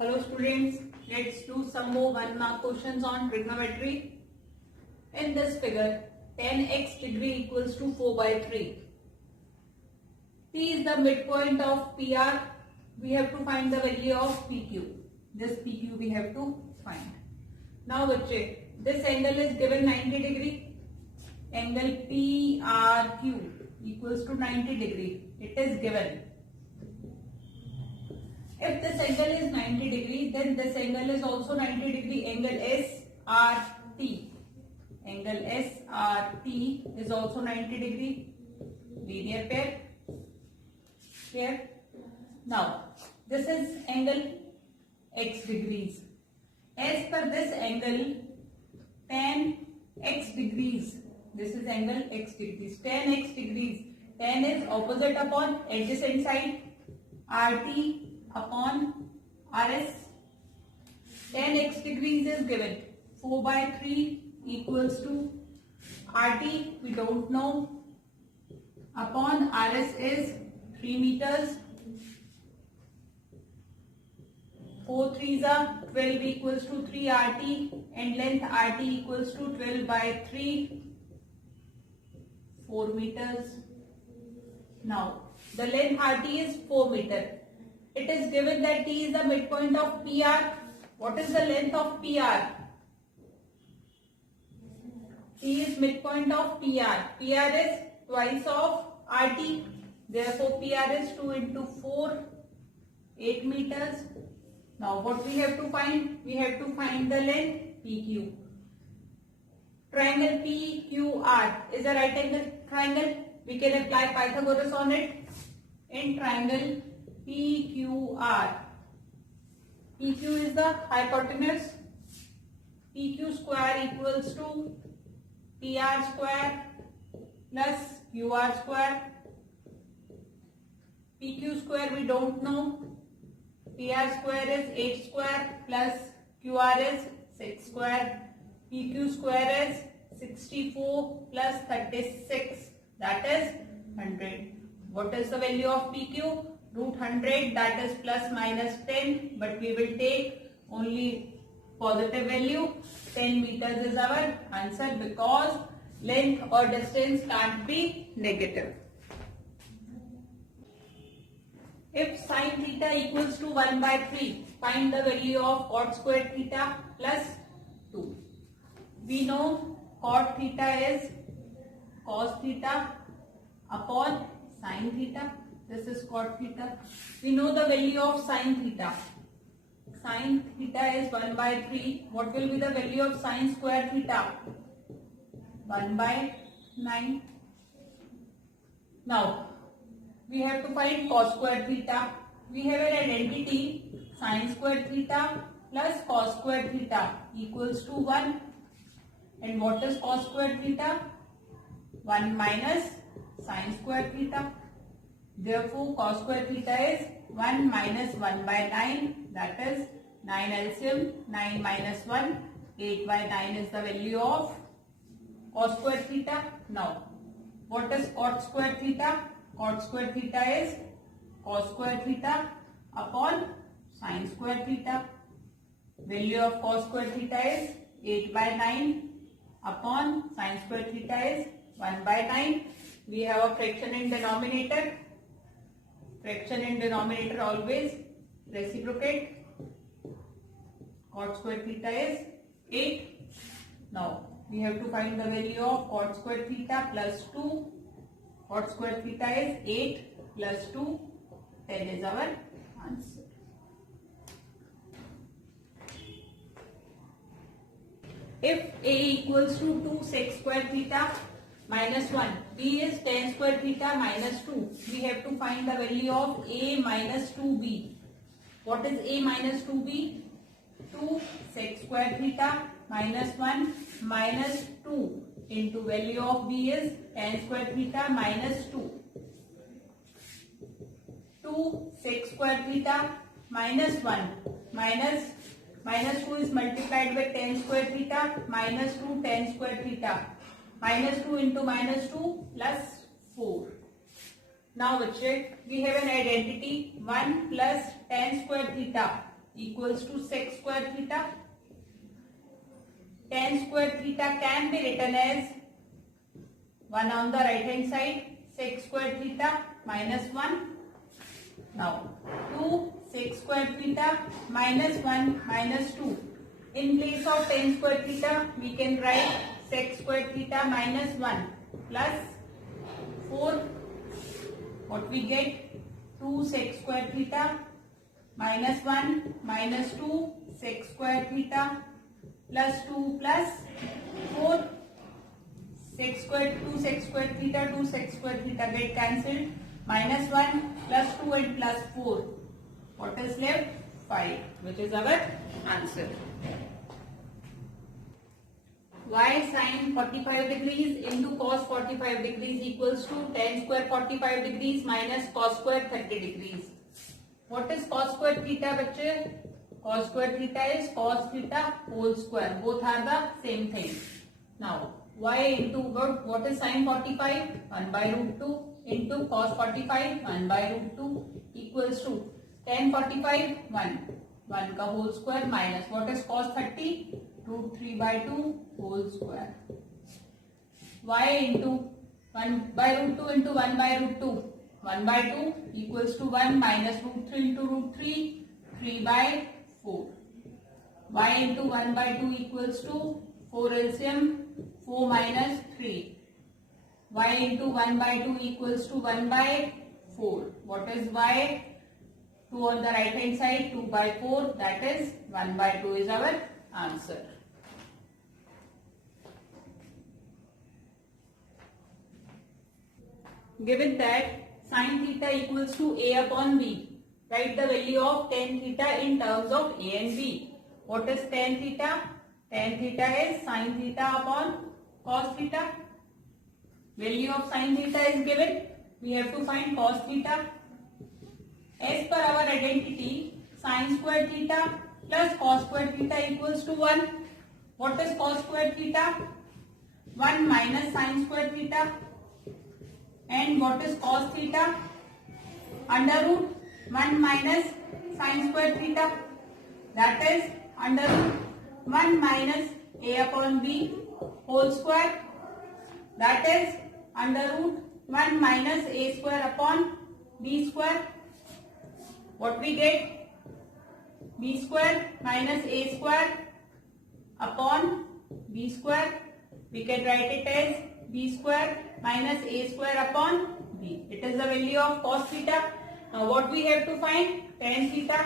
Hello students, let's do some more 1 mark questions on trigonometry. In this figure, tan x degree equals to 4 by 3. P is the midpoint of PR. We have to find the value of PQ. This PQ we have to find. Now बच्चे, this angle is given 90 degree. Angle PRQ equals to 90 degree. It is given. If this angle is 90 degree, then this angle is also 90 degree. Angle SRT. Angle SRT is also 90 degree. Linear pair. Here. Now, this is angle x degrees. As per this angle, tan x degrees. This is angle x degrees. Tan x degrees. Tan is opposite upon adjacent side. RT upon RS. Tan x degrees is given 4 by 3 equals to RT we don't know upon RS is 3 meters. 4 3s are 12 equals to 3 RT and length RT equals to 12 by 3 4 meters. Now the length RT is 4 meter. It is given that T is the midpoint of PR. What is the length of PR? T is midpoint of PR. PR is twice of RT. Therefore, PR is 2 into 4, 8 meters. Now, what we have to find? We have to find the length PQ. Triangle PQR is a right angle triangle. We can apply Pythagoras on it. In triangle PQR. PQ is the hypotenuse. PQ square equals to PR square plus QR square. PQ square we don't know. PR square is 8 square plus QR is 6 square. PQ square is 64 plus 36. That is 100. What is the value of PQ? Root 100, that is plus minus 10, but we will take only positive value. 10 meters is our answer because length or distance can't be negative. If sin theta equals to 1 by 3, find the value of cot square theta plus 2. We know cot theta is cos theta upon sin theta. This is cot theta. We know the value of sin theta. Sin theta is 1 by 3. What will be the value of sin square theta? 1 by 9. Now, we have to find cos square theta. We have an identity sin square theta plus cos square theta equals to 1. And what is cos square theta? 1 minus sin square theta. Therefore, cos square theta is 1 minus 1 by 9, that is 9 LCM, 9 minus 1, 8 by 9 is the value of cos square theta. Now, what is cot square theta? Cot square theta is cos square theta upon sin square theta. Value of cos square theta is 8 by 9 upon sin square theta is 1 by 9. We have a fraction in denominator. Fraction in denominator always reciprocate. Cot square theta is 8. Now, we have to find the value of cot square theta plus 2. Cot square theta is 8 plus 2. 10 is our answer. If A equals to 2 sec square theta minus 1, B is tan square theta minus 2. We have to find the value of A minus 2B. What is A minus 2B? 2 sec square theta minus 1 minus 2 into value of B is tan square theta minus 2. 2 sec square theta minus 1 minus 2 is multiplied by tan square theta minus 2 tan square theta. Minus 2 into minus 2 plus 4. Now, we have an identity 1 plus tan square theta equals to sec square theta. Tan square theta can be written as 1 on the right hand side, sec square theta minus 1. Now 2 sec square theta minus 1 minus 2. In place of tan square theta, we can write sec square theta minus 1 plus 4. What we get? 2 sec square theta minus 1 minus 2 sec square theta plus 2 plus 4. Sec square 2 sec square theta 2 sec square theta get cancelled. Minus 1 plus 2 and plus 4. What is left? 5, which is our answer. Y sin 45 degrees into cos 45 degrees equals to tan square 45 degrees minus cos square 30 degrees. What is cos square theta, bache? Cos square theta is cos theta whole square. Both are the same thing. Now y into what is sin 45? 1 by root 2 into cos 45 1 by root 2 equals to tan 45 1 का whole square minus what is cos 30 root 3 by 2 whole square. Y into 1 by root 2 into 1 by root 2 1 by 2 equals to 1 minus root 3 into root 3 3 by 4. Y into 1 by 2 equals to 4 LCM 4 minus 3. Y into 1 by 2 equals to 1 by 4. What is y? 2 on the right hand side, 2 by 4, that is 1 by 2 is our answer. Given that sin theta equals to a upon b, write the value of tan theta in terms of a and b. What is tan theta? Tan theta is sin theta upon cos theta. Value of sin theta is given. We have to find cos theta. As per our identity, sin square theta plus cos square theta equals to 1. What is cos square theta? 1 minus sin square theta. And what is cos theta? Under root 1 minus sin square theta. That is under root 1 minus a upon b whole square. That is under root 1 minus a square upon b square. What we get? B square minus a square upon b square. We can write it as b square minus a square upon b. It is the value of cos theta. Now what we have to find? Tan theta.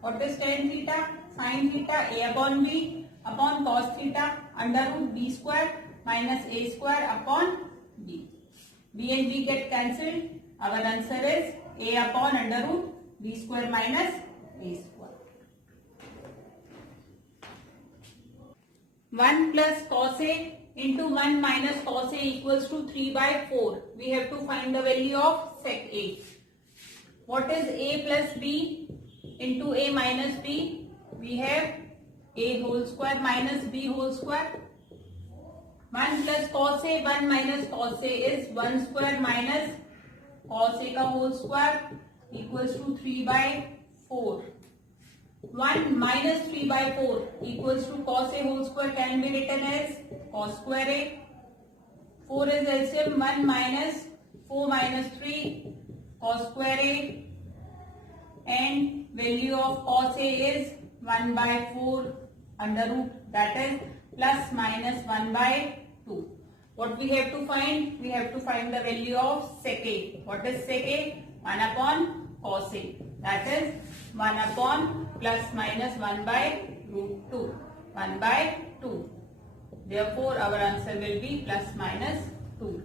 What is tan theta? Sin theta a upon b upon cos theta under root b square minus a square upon b. B and b get cancelled. Our answer is a upon under root b square minus a square. 1 plus cos a into 1 minus cos a equals to 3 by 4. We have to find the value of sec a. What is a plus b into a minus b? We have a whole square minus b whole square. 1 plus cos a, 1 minus cos a is 1 square minus cos a ka whole square equals to 3 by 4. 1 minus 3 by 4 equals to cos a whole square can be written as cos square a. 4 is LCM 1 minus 4 minus 3 cos square a, and value of cos a is 1 by 4 under root, that is plus minus 1 by 2. What we have to find? We have to find the value of sec a. What is sec a? 1 upon cos a, that is 1 upon plus minus 1 by root 2. 1 by 2. Therefore, our answer will be plus minus 2.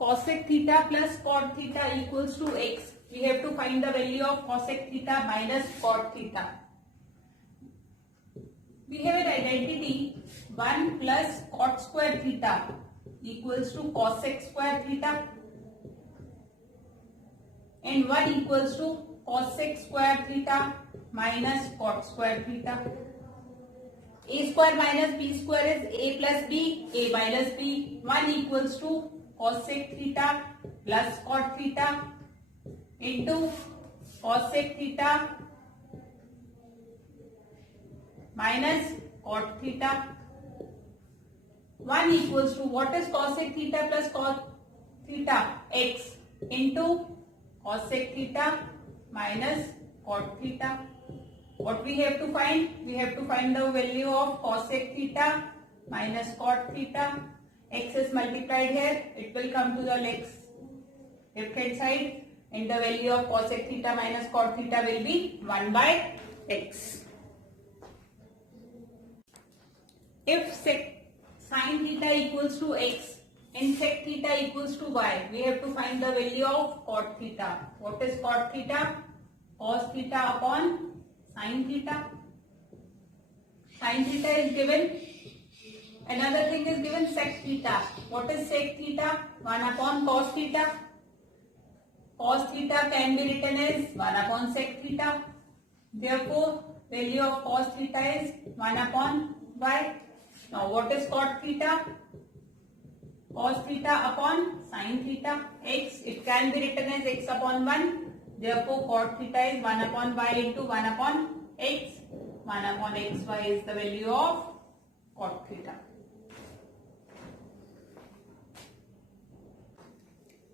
Cosec theta plus cot theta equals to x. We have to find the value of cosec theta minus cot theta. We have an identity 1 plus cot square theta equals to cosec square theta, and 1 equals to cosec square theta minus cot square theta. A square minus b square is a plus b, a minus b. 1 equals to cosec theta plus cot theta. into cos sec theta minus cot theta. 1 equals to, what is cos sec theta plus cot theta? X into cos sec theta minus cot theta. What we have to find? We have to find the value of cos sec theta minus cot theta. X is multiplied here, it will come to the left hand side, and the value of cos sec theta minus cot theta will be 1 by x. If sin theta equals to x and sec theta equals to y, we have to find the value of cot theta. What is cot theta? Cos theta upon sin theta. Sin theta is given. Another thing is given, sec theta. What is sec theta? 1 upon cos theta. Cos theta can be written as 1 upon sec theta. Therefore, value of cos theta is 1 upon y. Now, what is cot theta? Cos theta upon sin theta. X, it can be written as x upon 1. Therefore, cot theta is 1 upon y into 1 upon x. 1 upon xy is the value of cot theta.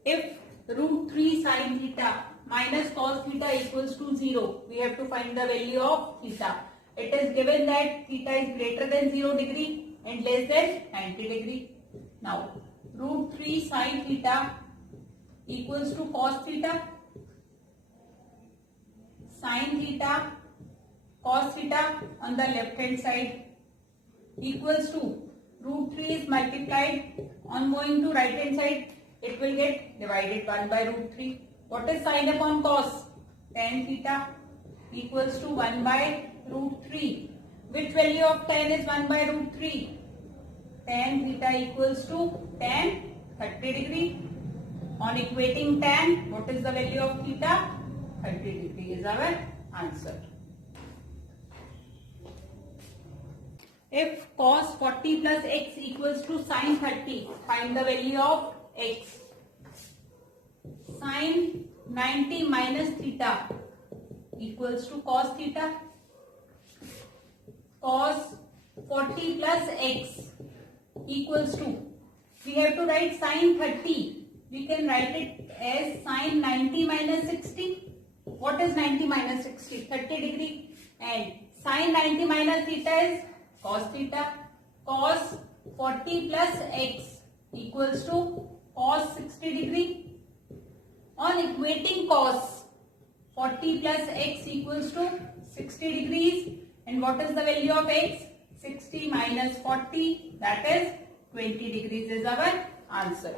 If root 3 sin theta minus cos theta equals to 0, we have to find the value of theta. It is given that theta is greater than 0 degree and less than 90 degree. Now, root 3 sin theta equals to cos theta, sin theta, cos theta on the left hand side equals to root 3 is multiplied on going to right hand side, it will get divided 1 by root 3. What is sin upon cos? Tan theta equals to 1 by root 3. Which value of tan is 1 by root 3? Tan theta equals to tan 30 degree. On equating tan, what is the value of theta? 30 degree is our answer. If cos 40 plus x equals to sin 30, find the value of x. Sin 90 minus theta equals to cos theta. Cos 40 plus x equals to, we have to write sin 30. We can write it as sin 90 minus 60. What is 90 minus 60? 30 degree. And sin 90 minus theta is cos theta. Cos 40 plus x equals to cos 60 degree. On equating cos 40 plus x equals to 60 degrees. And what is the value of x? 60 minus 40, that is 20 degrees is our answer.